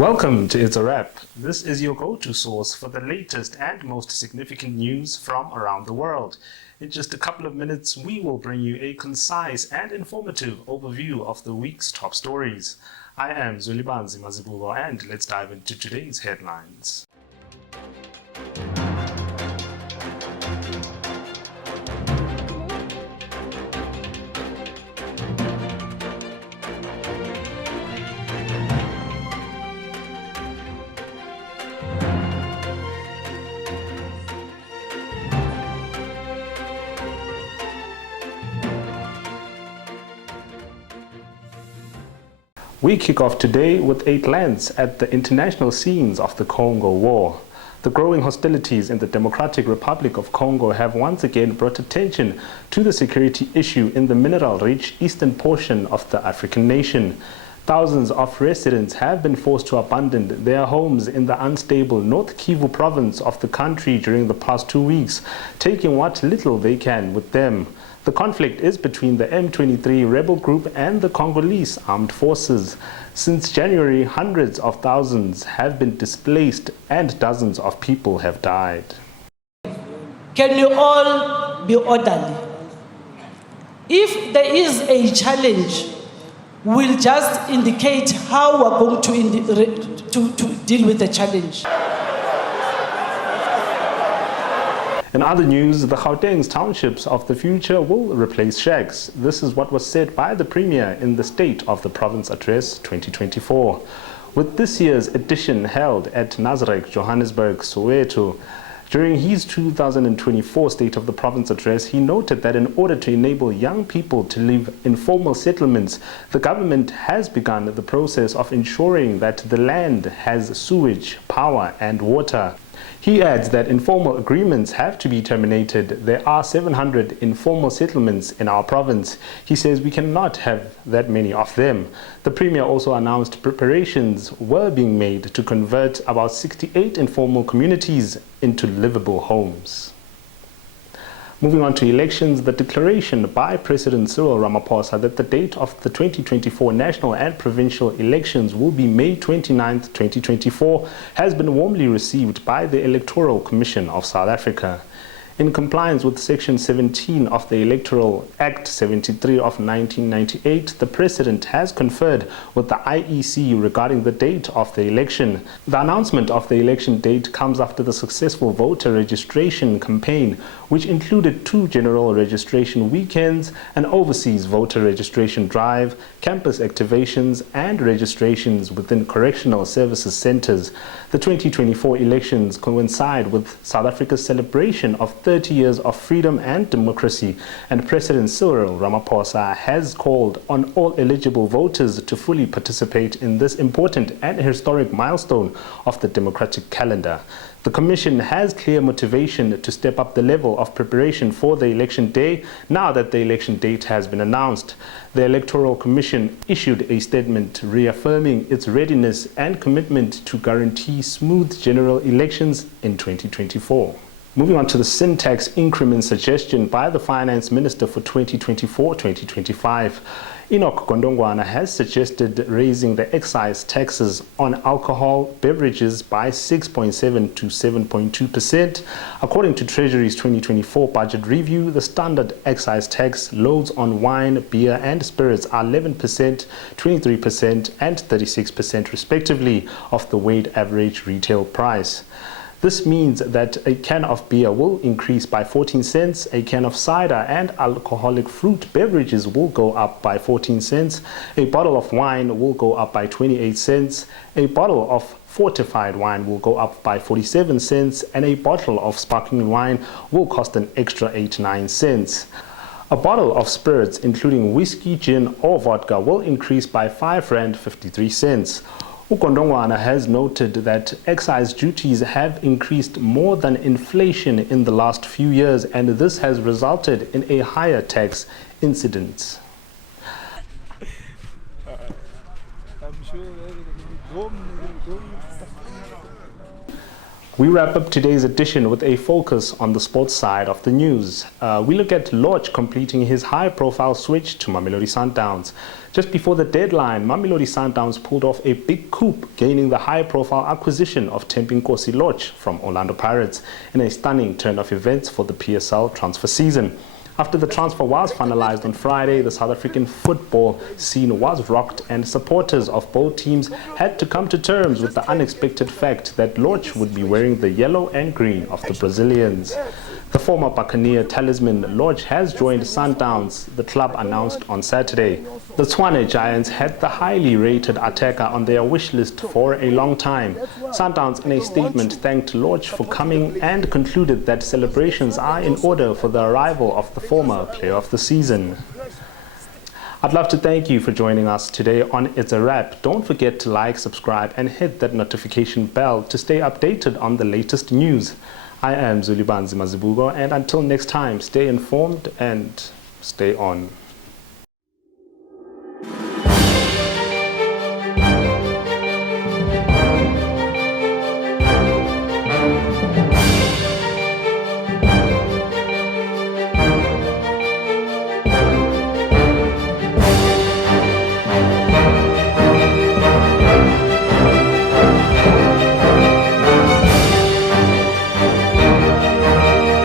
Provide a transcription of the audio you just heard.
Welcome to It's a Wrap. This is your go-to source for the latest and most significant news from around the world. In just a couple of minutes, we will bring you a concise and informative overview of the week's top stories. I am Zwelibanzi Mazibuko, and let's dive into today's headlines. We kick off today with a glance at the international scenes of the Congo War. The growing hostilities in the Democratic Republic of Congo have once again brought attention to the security issue in the mineral-rich eastern portion of the African nation. Thousands of residents have been forced to abandon their homes in the unstable North Kivu province of the country during the past 2 weeks, taking what little they can with them. The conflict is between the M23 rebel group and the Congolese armed forces. Since January, hundreds of thousands have been displaced and dozens of people have died. Can you all be orderly? If there is a challenge, we'll just indicate how we're going to deal with the challenge. In other news, the Gauteng's townships of the future will replace shacks. This is what was said by the Premier in the State of the Province Address 2024. With this year's edition held at Nasrec, Johannesburg, Soweto, during his 2024 State of the Province Address, he noted that in order to enable young people to live in formal settlements, the government has begun the process of ensuring that the land has sewage, power and water. He adds that informal agreements have to be terminated. There are 700 informal settlements in our province. He says we cannot have that many of them. The Premier also announced preparations were being made to convert about 68 informal communities into livable homes. Moving on to elections, the declaration by President Cyril Ramaphosa that the date of the 2024 national and provincial elections will be May 29, 2024 has been warmly received by the Electoral Commission of South Africa. In compliance with Section 17 of the Electoral Act 73 of 1998, the President has conferred with the IEC regarding the date of the election. The announcement of the election date comes after the successful voter registration campaign, which included 2 general registration weekends, an overseas voter registration drive, campus activations, and registrations within correctional services centers. The 2024 elections coincide with South Africa's celebration of 30 years of freedom and democracy, and President Cyril Ramaphosa has called on all eligible voters to fully participate in this important and historic milestone of the democratic calendar. The Commission has clear motivation to step up the level of preparation for the election day now that the election date has been announced. The Electoral Commission issued a statement reaffirming its readiness and commitment to guarantee smooth general elections in 2024. Moving on to the sin tax increment suggestion by the Finance Minister for 2024-2025. Enoch Gondongwana has suggested raising the excise taxes on alcohol beverages by 6.7 to 7.2%. According to Treasury's 2024 budget review, the standard excise tax loads on wine, beer and spirits are 11%, 23% and 36% respectively of the weighted average retail price. This means that a can of beer will increase by 14 cents, a can of cider and alcoholic fruit beverages will go up by 14 cents, a bottle of wine will go up by 28 cents, a bottle of fortified wine will go up by 47 cents, and a bottle of sparkling wine will cost an extra 89 cents. A bottle of spirits, including whiskey, gin or vodka, will increase by 5 rand 53 cents. Ukondongwana has noted that excise duties have increased more than inflation in the last few years, and this has resulted in a higher tax incidence. We wrap up today's edition with a focus on the sports side of the news. We look at Lorch completing his high-profile switch to Mamelodi Sundowns. Just before the deadline, Mamelodi Sundowns pulled off a big coup, gaining the high-profile acquisition of Tembinkosi Lorch from Orlando Pirates in a stunning turn of events for the PSL transfer season. After the transfer was finalized on Friday, the South African football scene was rocked and supporters of both teams had to come to terms with the unexpected fact that Lorch would be wearing the yellow and green of the Brazilians. The former Buccaneer talisman Lorch has joined Sundowns, the club announced on Saturday. The Tshwane Giants had the highly rated attacker on their wish list for a long time. Sundowns in a statement thanked Lorch for coming and concluded that celebrations are in order for the arrival of the former player of the season. I'd love to thank you for joining us today on It's a Wrap. Don't forget to like, subscribe and hit that notification bell to stay updated on the latest news. I am Zwelibanzi Mazibuko, and until next time, stay informed and stay on.